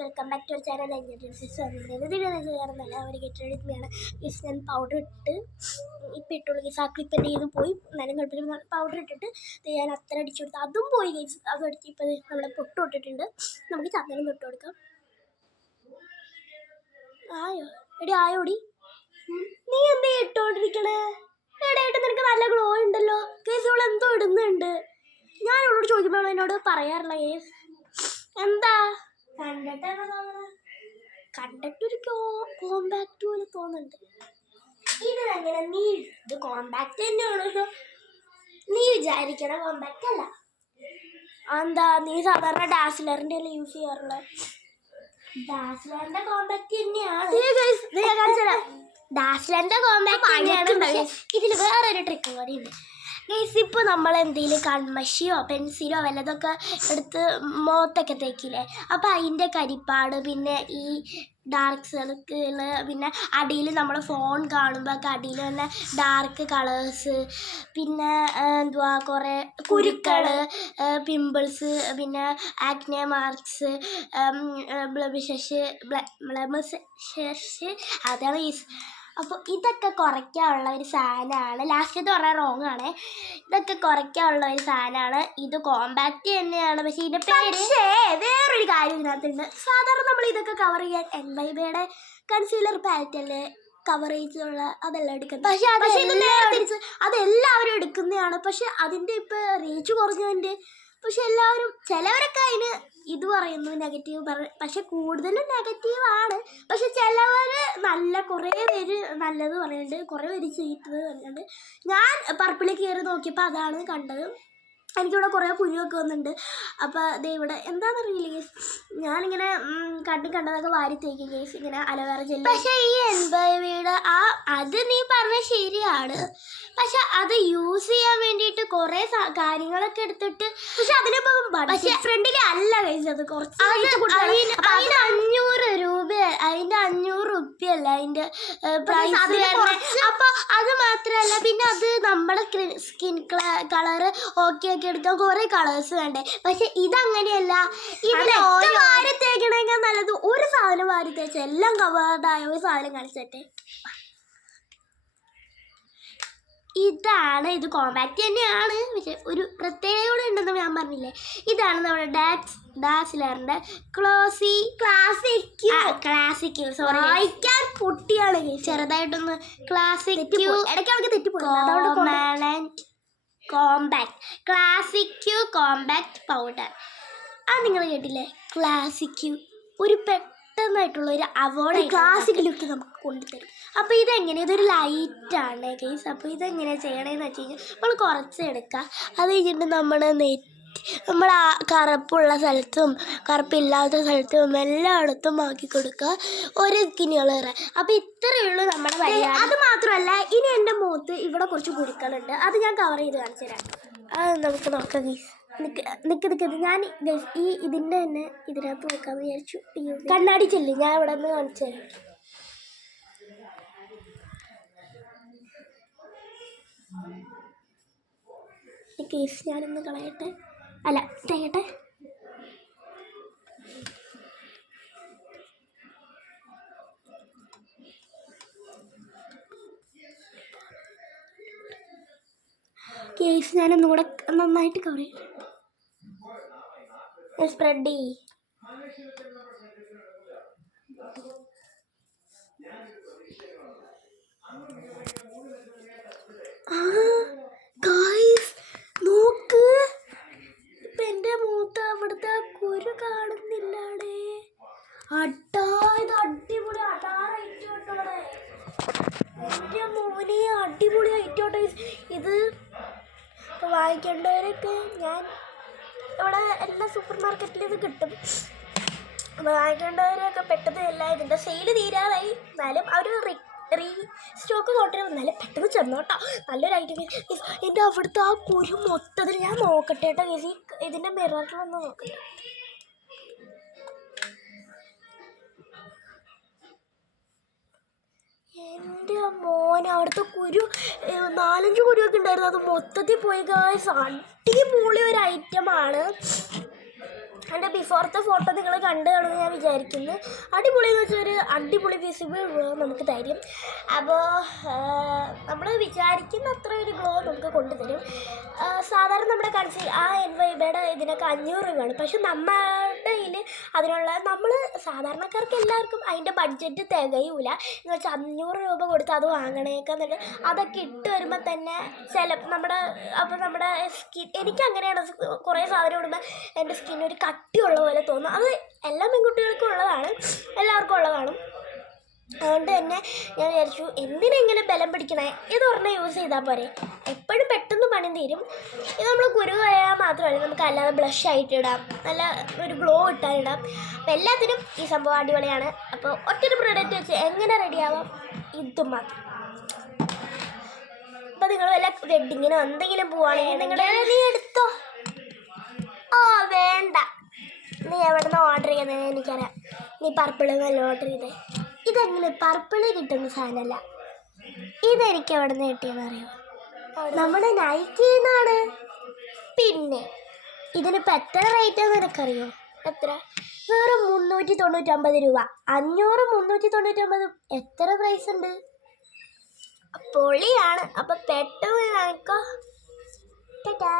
Welcome back to channel. എല്ലാവരും കെട്ടിയെടുക്കുകയാണ്. ഞാൻ powder ഇട്ട് ഇപ്പം ഇട്ടുള്ളൂ ഗൈസ്. ആ ക്ലിപ്പിൻ്റെ ഇത് പോയി, എന്നാലും കുഴപ്പമില്ല. പൗഡർ ഇട്ടിട്ട് ഞാൻ അത്ര അടിച്ചു കൊടുത്തു, അതും പോയി ഗൈസ്. അത് അടിച്ച് ഇപ്പം നമ്മളെ പൊട്ട് ഇട്ടിട്ടുണ്ട്. നമുക്ക് ചന്ദനം തൊട്ട് കൊടുക്കാം. ആയോ എടി, ആയോടി, നീ എന്താ ഇട്ടോണ്ടിരിക്കണേ? എടായിട്ട് നിനക്ക് നല്ല ഗ്ലോ ഉണ്ടല്ലോ ഗൈസ്. ഇവൾ എന്തോ ഇടുന്നുണ്ട്. ഞാൻ അവളോട് ചോദിക്കുമ്പോൾ എന്നോട് പറയാറില്ല ഗൈസ്. എന്താ കണ്ടിട്ടൊരു കോമ്പാക്ട് പോലെ തോന്നുന്നുണ്ട്. ഇതിനെങ്ങനെ നീ ഇത് കോമ്പാക്ട് തന്നെയാണല്ലോ, നീ വിചാരിക്കണ കോമ്പാക്ട് അല്ല. എന്താ നീ സാധാരണ ഡാസ്ലറിൻ്റെ അല്ലേ യൂസ് ചെയ്യാറുള്ളത്? ഡാസ്ലറിന്റെ കോമ്പാക്ട് തന്നെയാണ്. ഡാസ്ലറിന്റെ കോമ്പാക്ട് തന്നെയാണ്. ഇതിൽ വേറൊരു ട്രിക്ക് കൂടി ഉണ്ട് ഗൈസ്. ഇപ്പോൾ നമ്മൾ എന്തെങ്കിലും കൺമഷിയോ പെൻസിലോ വല്ലതൊക്കെ എടുത്ത് മുഖത്തൊക്കെ തേക്കില്ലേ, അപ്പോൾ അതിൻ്റെ കരിപ്പാട്, പിന്നെ ഈ ഡാർക്ക് സർക്കിൾ, പിന്നെ അടിയിൽ നമ്മൾ ഫോൺ കാണുമ്പോൾ ഒക്കെ അടിയിൽ തന്നെ ഡാർക്ക് കളേഴ്സ്, പിന്നെ എന്തുവാ കുറേ കുരുക്കൾ, പിമ്പിൾസ്, പിന്നെ ആക്നെ മാർക്സ്, ബ്ലമിഷസ്, അതാണ് ഈ. അപ്പോൾ ഇതൊക്കെ കുറയ്ക്കാനുള്ള ഒരു സാധനമാണ്. ലാസ്റ്റത്തെ പറഞ്ഞാൽ റോങ് ആണ്. ഇതൊക്കെ കുറയ്ക്കാനുള്ള ഒരു സാധനമാണ്. ഇത് കോമ്പാക്ട് തന്നെയാണ്, പക്ഷേ ഇതിൻ്റെ പേര് വേറൊരു കാര്യം ഇതിനകത്തുണ്ട്. സാധാരണ നമ്മൾ ഇതൊക്കെ കവർ ചെയ്യാൻ NYBയുടെ കൺസീലർ പാലറ്റല്ലേ കവറേജുള്ള അതെല്ലാം എടുക്കുന്നത്. പക്ഷെ അതെല്ലാവരും എടുക്കുന്നതാണ്. പക്ഷെ അതിൻ്റെ ഇപ്പോൾ റീച്ച് കുറഞ്ഞതിൻ്റെ, പക്ഷെ എല്ലാവരും ചിലവരൊക്കെ അതിന് ഇത് പറയുന്നു, നെഗറ്റീവ് പക്ഷെ കൂടുതലും നെഗറ്റീവാണ്. പക്ഷെ ചിലവർ നല്ല കുറേ പേര് നല്ലത് പറയുന്നുണ്ട്, കുറേ പേര് ചീത്തത് പറയുന്നുണ്ട്. ഞാൻ പർപ്പിളിൽ കയറി നോക്കിയപ്പോൾ അതാണ് കണ്ടത്. എനിക്കിവിടെ കുറേ കുരുവൊക്കെ വന്നിട്ടുണ്ട്. അപ്പോൾ ദേ ഇവിടെ എന്താണെന്നറിയില്ല കേസ്, ഞാനിങ്ങനെ കണ്ടതൊക്കെ വാരി തേക്കും കേസ്, ഇങ്ങനെ അലോവേറ ജെല്ല്. പക്ഷേ ഈ NYBയുടെ അത് നീ പറഞ്ഞ ശരിയാണ്, പക്ഷെ അത് യൂസ് ചെയ്യാൻ വേണ്ടിയിട്ട് കുറേ കാര്യങ്ങളൊക്കെ എടുത്തിട്ട്, പക്ഷെ അതിനിപ്പം ഫ്രണ്ടിൽ അല്ല കേസ്. അത് കുറച്ച് അതിന് 500 രൂപ, അതിൻ്റെ 500 റുപ്യല്ല അതിൻ്റെ പ്രൈസ്. അപ്പോൾ അത് മാത്രമല്ല, പിന്നെ അത് നമ്മുടെ സ്കിൻ കളറ് ഓക്കെ എടുക്കാൻ കുറേ കളേഴ്സ് വേണ്ടേ. പക്ഷെ ഇതങ്ങനെയല്ല. ഇതിൽ വാരി തേക്കണേക്കാൾ നല്ലത് ഒരു സാധനം വാരി തേച്ച എല്ലാം കവേർഡായ ഒരു സാധനം കാണിച്ചിട്ടെ. ഇതാണ്, ഇത് കോമ്പാക്ട് തന്നെയാണ്, പക്ഷെ ഒരു പ്രത്യേകത ഉണ്ടെന്ന് ഞാൻ പറഞ്ഞില്ലേ. ഇതാണ് നമ്മുടെ ഡാസ്ലറിന്റെ ക്ലാസിക് സോറി വായിക്കാൻ പൊട്ടിയാണ് ചെറുതായിട്ടൊന്ന് ക്ലാസിക് കോമ്പാക്ട് പൗഡർ. അത് നിങ്ങൾ കേട്ടില്ലേ? ക്ലാസിക് ഒരു പെട്ടെന്നായിട്ടുള്ള ഒരു അവാർഡ് ക്ലാസിക് ലുക്ക് നമുക്ക് കൊണ്ടുതരും. അപ്പോൾ ഇതെങ്ങനെ, ഇതൊരു ലൈറ്റാണ് ഗൈസ്. അപ്പോൾ ഇതെങ്ങനെ ചെയ്യണമെന്ന് വെച്ച് കഴിഞ്ഞാൽ നമ്മൾ കുറച്ച് എടുക്കുക. അത് കഴിഞ്ഞിട്ട് നമ്മൾ ആ കറുപ്പുള്ള സ്ഥലത്തും കറുപ്പില്ലാത്ത സ്ഥലത്തും എല്ലായിടത്തും ആക്കി കൊടുക്കുക ഒരു സ്കിൻ കളർ. അപ്പോൾ ഇത്രയേ ഉള്ളൂ നമ്മുടെ പരിപാടി. അത് മാത്രമല്ല, ഇനി എൻ്റെ മുഖത്ത് ഇവിടെ കുറച്ച് കുരുക്കളുണ്ട്, അത് ഞാൻ കവർ ചെയ്ത് കാണിച്ചു തരാം. അത് നമുക്ക് നോക്കാം ഗൈസ്. നിൽക്ക് ഞാൻ ഗൈസ് ഈ ഇതിൻ്റെ തന്നെ ഇതിനകത്ത് നോക്കാമെന്ന് വിചാരിച്ചു. കണ്ണാടി ചെല്ല്, ഞാൻ ഇവിടെ നിന്ന് കാണിച്ചു തരാം. കേസ് ഞാനൊന്ന് കളയട്ടെ, അല്ല ചെയ്യട്ടെ. കേസ് ഞാനൊന്നുകൂടെ നന്നായിട്ട് കവർ ചെയ്യും. സ്പ്രെഡ് ചെയ്യും. നോക്ക്, ഇപ്പം എൻ്റെ മുഖത്ത് അവിടുത്തെ കുരു കാണുന്നില്ലാടേ. ഇത് അടിപൊളി അടാറായിട്ടോടെ എൻ്റെ മോനെ, അടിപൊളി ആയിട്ടോട്ടെ. ഇത് വാങ്ങിക്കേണ്ടവരൊക്കെ, ഞാൻ ഇവിടെ എല്ലാ സൂപ്പർ മാർക്കറ്റിലും ഇത് കിട്ടും. വാങ്ങിക്കേണ്ടവരൊക്കെ പെട്ടെന്ന് എല്ലാം ഇതിൻ്റെ സെയിൽ തീരാറായി, എന്നാലും അവർ സ്റ്റോക്ക് കൊണ്ടുവരും. എന്നാലും പെട്ടെന്ന് ചെന്നോട്ടോ, നല്ലൊരു ഐറ്റം. എൻ്റെ അവിടുത്തെ ആ കുരു മൊത്തത്തിൽ ഞാൻ നോക്കട്ടെ കേട്ടോ കേസ്. ഇതിൻ്റെ മിററിലൊന്ന് നോക്കട്ടെ. എൻ്റെ മോനെ, അവിടുത്തെ കുരു 4-5 കുരുവൊക്കെ ഉണ്ടായിരുന്നു, അത് മൊത്തത്തിൽ പോയി ഗായ്സ്. അടിപൊളി ഒരു ഐറ്റമാണ്. എൻ്റെ ബിഫോറത്തെ ഫോട്ടോ നിങ്ങൾ കണ്ടു കാണുമെന്ന് ഞാൻ വിചാരിക്കുന്നു. അടിപൊളി എന്ന് വെച്ചാൽ ഒരു അടിപൊളി വിസിബിൾ ഗ്ലോ നമുക്ക് തരും. അപ്പോൾ നമ്മൾ വിചാരിക്കുന്ന അത്ര ഒരു ഗ്ലോ നമുക്ക് കൊണ്ടുതരും. സാധാരണ നമ്മുടെ ആ എൻവൈബയുടെ ഇതിനൊക്കെ 500 രൂപയാണ്. പക്ഷെ നമ്മുടെ കയ്യിൽ അതിനുള്ള നമ്മൾ സാധാരണക്കാർക്ക് എല്ലാവർക്കും അതിൻ്റെ ബഡ്ജറ്റ് തികയൂല എന്ന് വെച്ചാൽ 500 രൂപ കൊടുത്ത് അത് വാങ്ങണേക്കെന്നിട്ട് അതൊക്കെ ഇട്ട് വരുമ്പോൾ തന്നെ നമ്മുടെ സ്കിൻ എനിക്ക് അങ്ങനെയാണ്. കുറേ സാധനം ഇടുമ്പോൾ എൻ്റെ സ്കിൻ ഒരു കട്ടിയുള്ള പോലെ തോന്നും. അത് എല്ലാ പെൺകുട്ടികൾക്കും ഉള്ളതാണ്, എല്ലാവർക്കും ഉള്ളതാണ്. അതുകൊണ്ട് തന്നെ ഞാൻ വിചാരിച്ചു എന്തിനെങ്കിലും ബലം പിടിക്കണേ, ഇത് ഒരെണ്ണം യൂസ് ചെയ്താൽ പോരെ, എപ്പോഴും പെട്ടെന്ന് പണി തീരും. ഇത് നമ്മൾ കുരു കഴിയാൻ മാത്രമല്ല, നമുക്ക് അല്ലാതെ ബ്ലഷ് ആയിട്ട് ഇടാം, നല്ല ഒരു ഗ്ലോ ഇട്ടാനിടാം. അപ്പോൾ എല്ലാത്തിനും ഈ സംഭവം അടിപൊളിയാണ്. അപ്പോൾ ഒറ്റൊരു പ്രൊഡക്റ്റ് വെച്ച് എങ്ങനെ റെഡിയാവാം, ഇതും മാത്രം. അപ്പോൾ നിങ്ങൾ വല്ല വെഡിങ്ങിനോ എന്തെങ്കിലും പോവുകയാണെങ്കിൽ നീ എടുത്തോ. വേണ്ട, നീ എവിടെ നിന്ന് ഓർഡർ ചെയ്യുന്നത് എനിക്കറിയാം. നീ പർപ്പിളിൽ നല്ല ഓർഡർ ചെയ്തേ. ഇതെങ്ങനെ പർപ്പിള് കിട്ടുന്ന സാധനമല്ല, ഇതെനിക്ക് എവിടെ നിന്ന് കിട്ടിയെന്ന് അറിയാം, നമ്മുടെ നൈക്കിയിൽ നിന്നാണ്. പിന്നെ ഇതിനിപ്പോൾ എത്ര റേറ്റാന്ന് എനിക്കറിയോ? എത്ര? വെറും 399 രൂപ. 500, 399, എത്ര പ്രൈസ് ഉണ്ട്? പൊളിയാണ്. അപ്പം പെട്ടെന്ന് വാങ്ങിക്കോ. ടാറ്റാ.